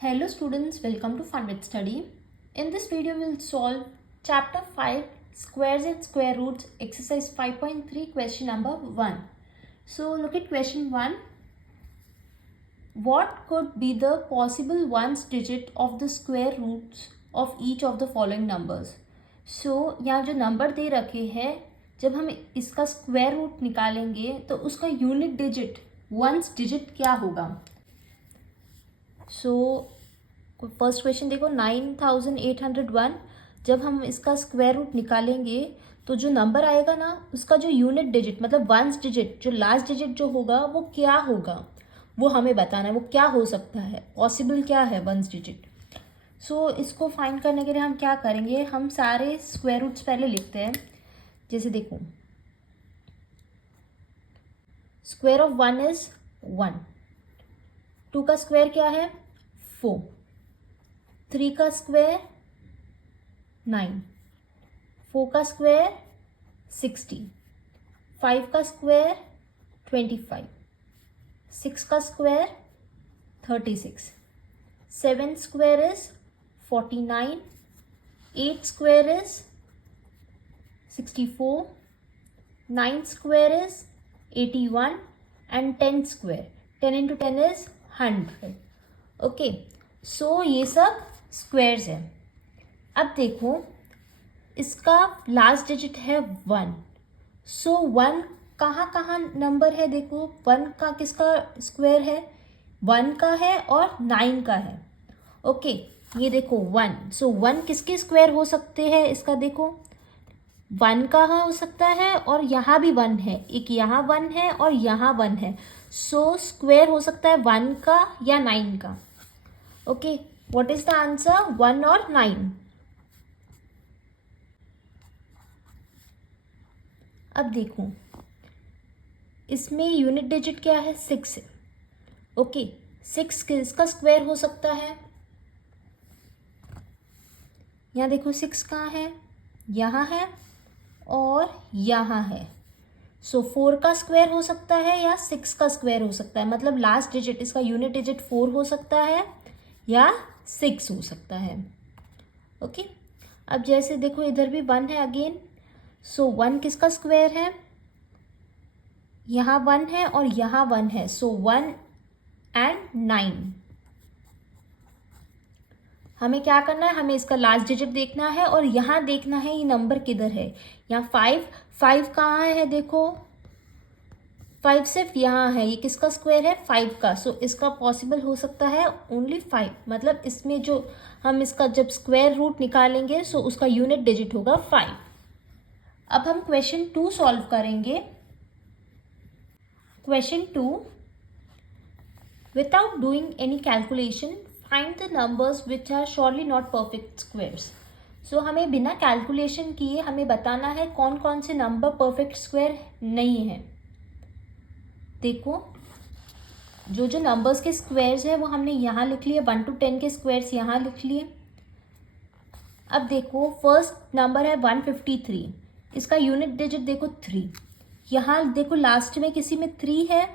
Hello students, welcome to Fun with Study. In this video we'll solve chapter 5 squares and square roots exercise 5.3 question number 1. So look at question 1. What could be the possible ones digit of the square roots of each of the following numbers? So यहाँ जो number दे रखे हैं, जब हम इसका square root निकालेंगे तो उसका यूनिट डिजिट वंस डिजिट क्या होगा? सो फर्स्ट क्वेश्चन देखो 9801. जब हम इसका स्क्वायर रूट निकालेंगे तो जो नंबर आएगा ना उसका जो यूनिट डिजिट मतलब वंस डिजिट जो लास्ट डिजिट जो होगा वो क्या होगा वो हमें बताना है. वो क्या हो सकता है, पॉसिबल क्या है वंस डिजिट. सो इसको फाइंड करने के लिए हम क्या करेंगे, हम सारे स्क्वायर रूट्स पहले लिखते हैं. जैसे देखो स्क्वायर ऑफ 1 इज 1, 2 का स्क्वायर क्या है 4, 3 का स्क्वायर 9, 4 का स्क्वायर 60, 5 का स्क्वायर 25, 6 का square 36, 7 square is 49, 8 square is 64, 9 square is 81 and 10 square. 10 into 10 is 100. Okay, so ये सब स्क्वायर्स हैं. अब देखो इसका लास्ट डिजिट है 1. सो 1 कहाँ कहाँ नंबर है, देखो 1 का किसका स्क्वायर है, 1 का है और 9 का है. ओके, ये देखो 1. सो 1 किसके स्क्वायर हो सकते हैं, इसका देखो 1 का हो सकता है और यहाँ भी 1 है, एक यहाँ 1 है और यहाँ 1 है. सो स्क्वायर हो सकता है 1 का या 9 का. Okay, what is the answer, 1 और 9. अब देखो इसमें यूनिट डिजिट क्या है 6 है. ओके, 6 किसका स्क्वायर हो सकता है, यहाँ देखो 6 कहाँ है, यहाँ है और यहाँ है. सो 4 का स्क्वायर हो सकता है या 6 का स्क्वायर हो सकता है, मतलब लास्ट डिजिट इसका यूनिट डिजिट 4 हो सकता है या 6 हो सकता है. ओके, अब जैसे देखो इधर भी 1 है अगेन. सो 1 किसका स्क्वायर है, यहाँ 1 है और यहाँ 1 है. सो 1 and 9. हमें क्या करना है, हमें इसका लास्ट डिजिट देखना है और यहाँ देखना है ये नंबर किधर है. यहाँ 5 कहाँ है, देखो 5 सिर्फ यहाँ है, ये किसका स्क्वायर है 5 का. सो इसका पॉसिबल हो सकता है ओनली 5, मतलब इसमें जो हम इसका जब स्क्वायर रूट निकालेंगे सो उसका यूनिट डिजिट होगा 5. अब हम क्वेश्चन 2 सॉल्व करेंगे. Question 2, without doing any calculation find the numbers which are surely not perfect squares. So हमें बिना कैलकुलेशन किए हमें बताना है कौन कौन से नंबर परफेक्ट स्क्वायर नहीं है. देखो जो जो नंबर्स के स्क्वायर्स है वो हमने यहाँ लिख लिए, 1 to 10 के स्क्वायर्स यहाँ लिख लिए. अब देखो फर्स्ट नंबर है 153, इसका यूनिट डिजिट देखो 3. यहाँ देखो लास्ट में किसी में 3 है,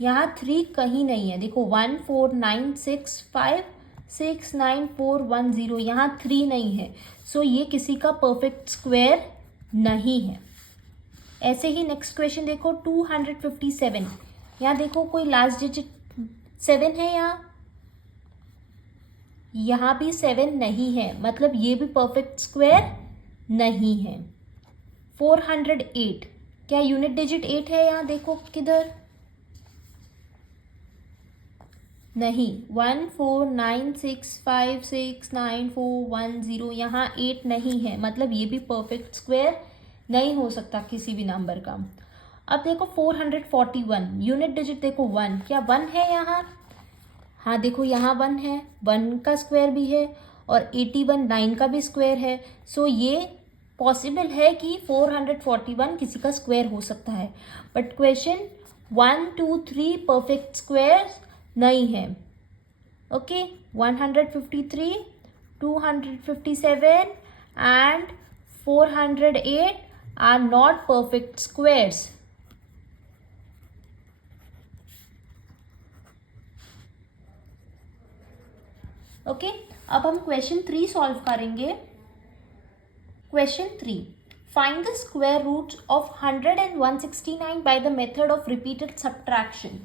यहाँ 3 कहीं नहीं है. देखो 1 4 9 6 5 6 9 4 1 0, यहाँ 3 नहीं है. सो ये किसी का परफेक्ट स्क्वायर नहीं है. ऐसे ही नेक्स्ट क्वेश्चन देखो 257, यहाँ देखो कोई लास्ट डिजिट 7 है, यहाँ भी 7 नहीं है, मतलब ये भी परफेक्ट स्क्वायर नहीं है. 408, क्या यूनिट डिजिट 8 है, यहाँ देखो किधर नहीं. 1 4 9 6 5 6 9 4 1 0, यहाँ 8 नहीं है, मतलब ये भी परफेक्ट स्क्वायर नहीं हो सकता किसी भी नंबर का. अब देखो 441, यूनिट डिजिट देखो 1, क्या 1 है यहाँ, हाँ देखो यहाँ 1 है, 1 का स्क्वायर भी है और 81 9 का भी स्क्वायर है. सो ये पॉसिबल है कि 441 किसी का स्क्वायर हो सकता है. बट क्वेश्चन 1 2 3 परफेक्ट स्क्वायर नहीं है. Okay, 153, 257 and 408 are not perfect squares. ओके, अब हम क्वेश्चन 3 सॉल्व करेंगे। Question 3, find the square roots of 100 and 169 by the method of repeated subtraction.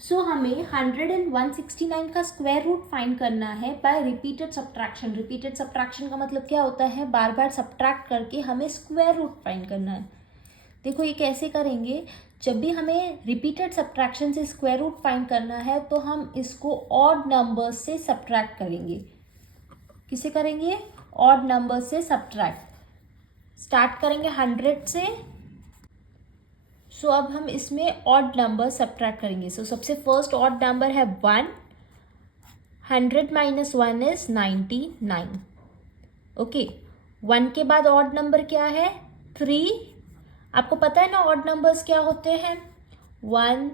So हमें 100 and 169 का स्क्वायर रूट फाइंड करना है by repeated subtraction. Repeated subtraction का मतलब क्या होता है, बार बार सब्ट्रैक्ट करके हमें स्क्वायर रूट फाइंड करना है। देखो ये कैसे करेंगे, जब भी हमें रिपीटेड सब्ट्रैक्शन से स्क्वायर रूट फाइंड करना है तो हम इसको ऑड नंबर्स से सब्ट्रैक्ट करेंगे। किसे करेंगे, ऑड नंबर्स से सब्ट्रैक्ट। स्टार्ट करेंगे 100 से। सो अब हम इसमें ऑड नंबर सब्ट्रैक्ट करेंगे। सो सबसे फर्स्ट ऑड नंबर है 1, 100 माइनस 1 इज 99। ओके, 1 के बाद ऑड नंबर क्या है, 3। आपको पता है ना ऑड नंबर्स क्या होते हैं, 1,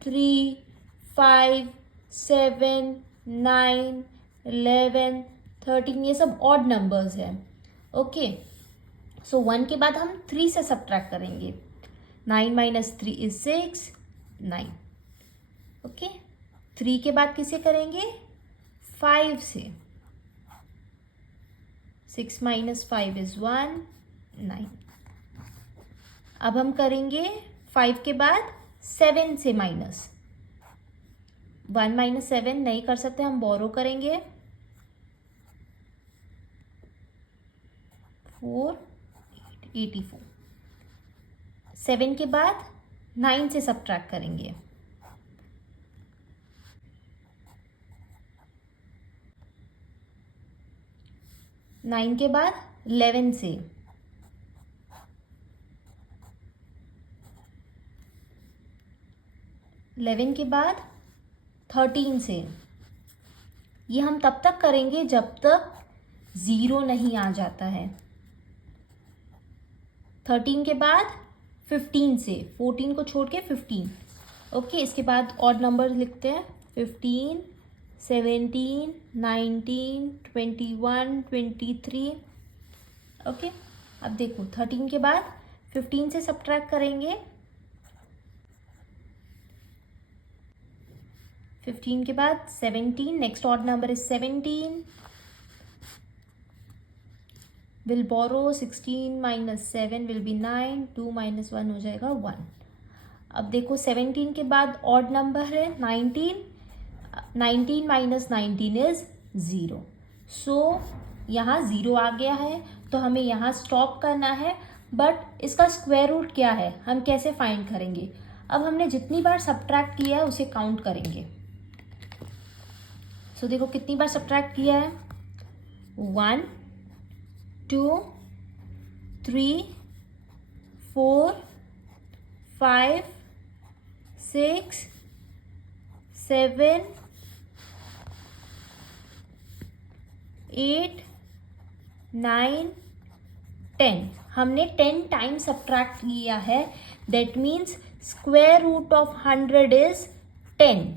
3, 5, 7, 9, 11, 13, ये सब ऑड नंबर्स हैं। ओके, सो 1 के बाद हम 3 से सब्ट्रैक्ट करेंगे। 9 माइनस 3 इज 6, 9। ओके, 3 के बाद किसे करेंगे, 5 से। 6 माइनस 5 इज 1, 9। अब हम करेंगे 5 के बाद 7 से माइनस। 1 माइनस 7 नहीं कर सकते, हम बोरो करेंगे। 4, 84। 7 के बाद 9 से सब्ट्रैक्ट करेंगे। 9 के बाद 11 से। 11 के बाद 13 से। ये हम तब तक करेंगे जब तक 0 नहीं आ जाता है। 13 के बाद 15 से, 14 को छोड़ के 15। ओके, इसके बाद ऑड नंबर लिखते हैं, 15, 17, 19, 21, 23। ओके, अब देखो 13 के बाद 15 से सब्ट्रैक्ट करेंगे। 15 के बाद 17, next odd number is 17। Will borrow 16 minus 7 will be 9, 2 minus 1 हो जाएगा 1। अब देखो 17 के बाद ऑड नंबर है 19, 19 माइनस 19 इज 0। सो यहाँ 0 आ गया है तो हमें यहाँ स्टॉप करना है। बट इसका स्क्वायर रूट क्या है, हम कैसे फाइंड करेंगे। अब हमने जितनी बार सब्ट्रैक्ट किया है उसे काउंट करेंगे। सो देखो कितनी बार सब्ट्रैक्ट किया है, 1, 2, 3, 4, 5, 6, 7, 8, 9, 10। हमने 10 टाइम सब्ट्रैक्ट किया है। That means square root of 100 is 10।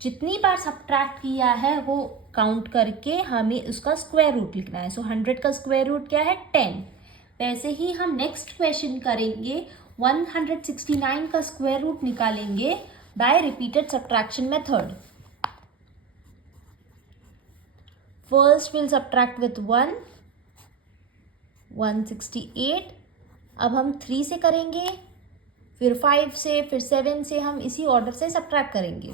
जितनी बार सब्ट्रैक्ट किया है वो काउंट करके हमें उसका स्क्वायर रूट लिखना है। सो 100 का स्क्वायर रूट क्या है, 10। वैसे ही हम नेक्स्ट क्वेश्चन करेंगे, 169 का स्क्वायर रूट निकालेंगे by repeated subtraction method. First will subtract with 1, 168। अब हम 3 से करेंगे, फिर 5 से, फिर 7 से, हम इसी ऑर्डर से सब्ट्रैक्ट करेंगे।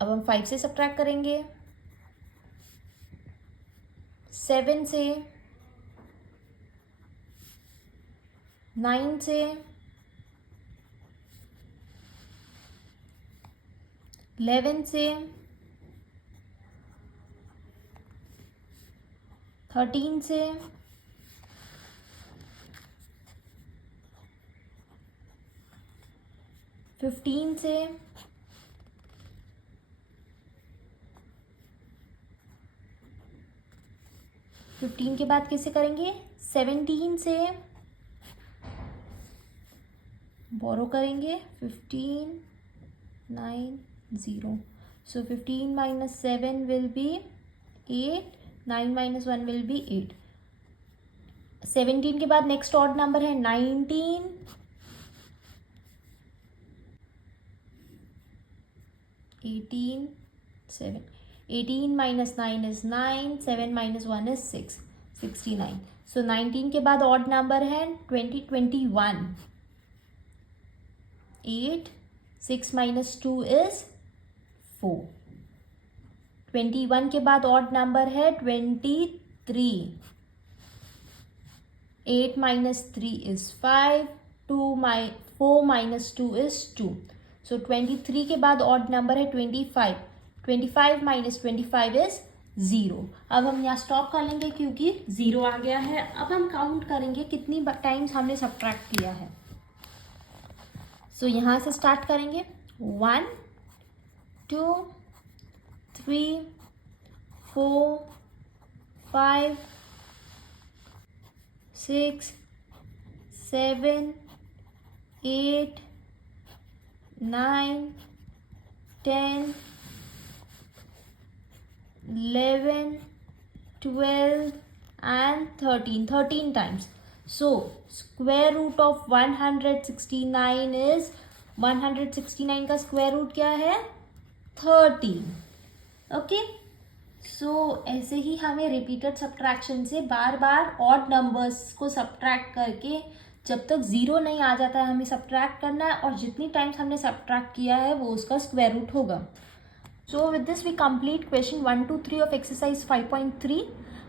अब हम 5 से सब्ट्रैक्ट करेंगे, 7 से, 9 से, 11 से, 13 से, 15 से, 15 के बाद किसे करेंगे, 17 से बोरो करेंगे, 15, 9, 0। सो 15 minus 7 will B 8, 9 minus 1 will be 8। 17 के बाद नेक्स्ट ऑड नंबर है 19, 8, 18 7 18 minus 9 is 9, 7 minus 1 is 6, 69. So 19 के बाद ऑड नंबर है 20 21, 8, 6 minus 2 is 4. 21 के बाद ऑड नंबर है 23, 8 minus 3 is 5, 4 minus 2 is 2. So 23 के बाद ऑड नंबर है 25, 25 minus 25 is 0. अब हम यहाँ स्टॉप कर लेंगे क्योंकि 0 आ गया है. अब हम काउंट करेंगे कितनी टाइम्स हमने सब्ट्रैक्ट किया है. सो यहाँ से स्टार्ट करेंगे. 1 2 3 4 5 6 7 8 9 10 11 12 and 13 times. So square root of 169 is 169 का स्क्वायर रूट क्या है 13. ओके. सो ऐसे ही हमें रिपीटेड सब्ट्रैक्शन से बार बार ऑड नंबर्स को सब्ट्रैक्ट करके जब तक 0 नहीं आ जाता है हमें सब्ट्रैक्ट करना है और जितनी टाइम्स हमने सब्ट्रैक्ट किया है वो उसका स्क्वायर रूट होगा. So with this we complete question 1 to 3 of exercise 5.3.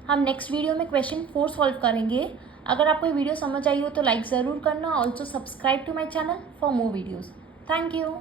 हम नेक्स्ट वीडियो में क्वेश्चन 4 सॉल्व करेंगे. अगर आपको ये वीडियो समझ आई हो तो लाइक ज़रूर करना. Also subscribe to my channel for more videos. Thank you.